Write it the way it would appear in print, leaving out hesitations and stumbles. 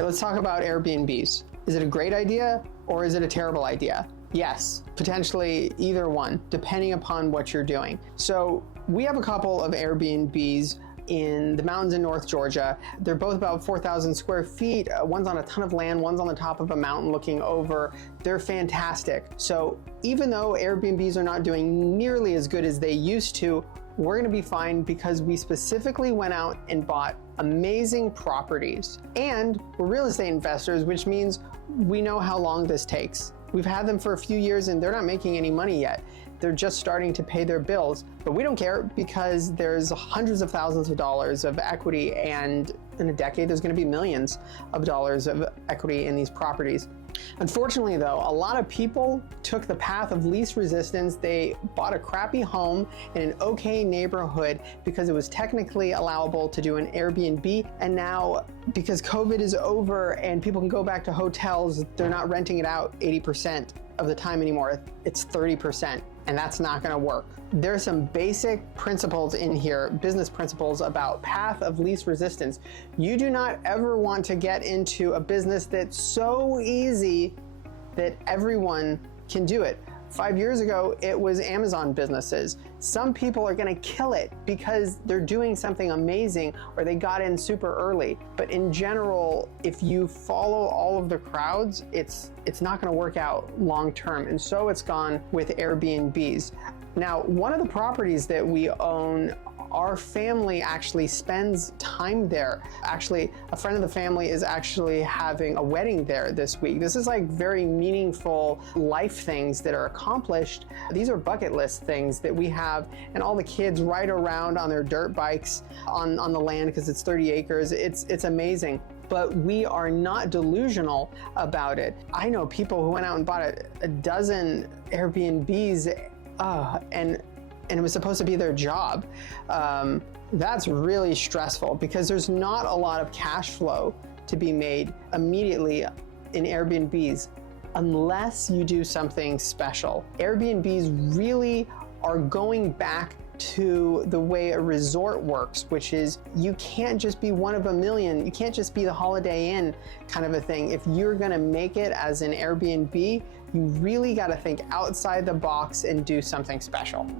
right, let's talk about Airbnbs. Is it a great idea or is it a terrible idea? Yes, potentially either one, depending upon what you're doing. So we have a couple of Airbnbs in the mountains in North Georgia. They're both about 4,000 square feet. One's on a ton of land, one's on the top of a mountain looking over. They're fantastic. So even though Airbnbs are not doing nearly as good as they used to, we're gonna be fine because we specifically went out and bought amazing properties. And we're real estate investors, which means we know how long this takes. We've had them for a few years and they're not making any money yet. They're just starting to pay their bills, but we don't care because there's hundreds of thousands of dollars of equity, and in a decade, there's gonna be millions of dollars of equity in these properties. Unfortunately though, a lot of people took the path of least resistance. They bought a crappy home in an okay neighborhood because it was technically allowable to do an Airbnb. And now because COVID is over and people can go back to hotels, they're not renting it out 80% of the time anymore. It's 30%. And that's not gonna work. There's some basic principles in here, business principles about path of least resistance. You do not ever want to get into a business that's so easy that everyone can do it. 5 years ago, it was Amazon businesses. Some people are gonna kill it because they're doing something amazing or they got in super early. But in general, if you follow all of the crowds, it's not gonna work out long term. And so it's gone with Airbnbs. Now, one of the properties that we own, our family actually spends time there. Actually, a friend of the family is actually having a wedding there this week. This is like very meaningful life things that are accomplished. These are bucket list things that we have, and all the kids ride around on their dirt bikes on the land because it's 30 acres. It's amazing. But we are not delusional about it. I know people who went out and bought a dozen Airbnbs and it was supposed to be their job. That's really stressful because there's not a lot of cash flow to be made immediately in Airbnbs unless you do something special. Airbnbs really are going back to the way a resort works, which is you can't just be one of a million. You can't just be the Holiday Inn kind of a thing. If you're gonna make it as an Airbnb, you really gotta think outside the box and do something special.